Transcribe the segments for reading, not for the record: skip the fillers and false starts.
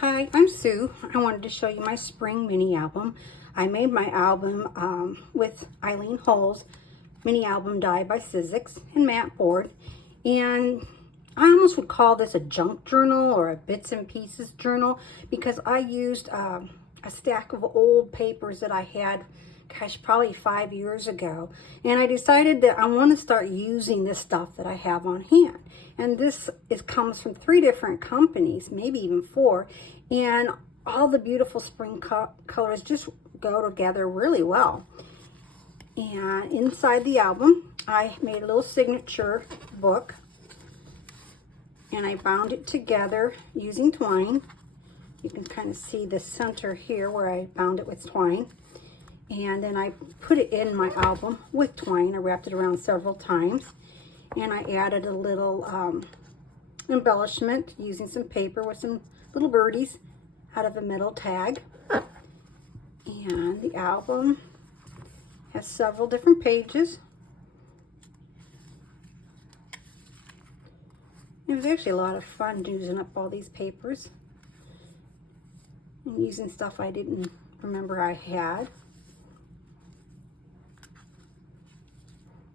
Hi, I'm Sue. I wanted to show you my spring mini album. I made my album with Eileen mini album die by Sizzix and matte board. And I almost would call this a junk journal or a bits and pieces journal because I used a stack of old papers that I had, gosh, probably 5 years ago. And I decided that I want to start using this stuff that I have on hand. And this comes from 3 different companies, maybe even 4. And all the beautiful spring colors just go together really well. And inside the album, I made a little signature book. And I bound it together using twine. You can kind of see the center here where I bound it with twine. And then I put it in my album with twine. I wrapped it around several times. And I added a little embellishment using some paper with some little birdies out of a metal tag. And the album has several different pages. It was actually a lot of fun using up all these papers and using stuff I didn't remember I had.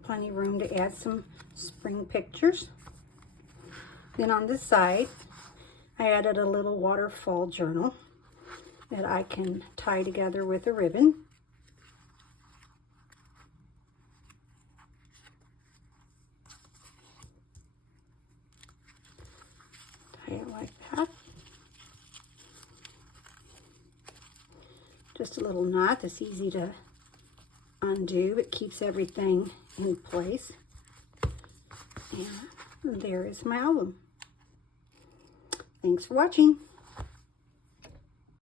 Plenty of room to add some spring pictures. Then on this side, I added a little waterfall journal that I can tie together with a ribbon. Tie it like that. Just a little knot that's easy to undo. It keeps everything in place. And there is my album. Thanks for watching.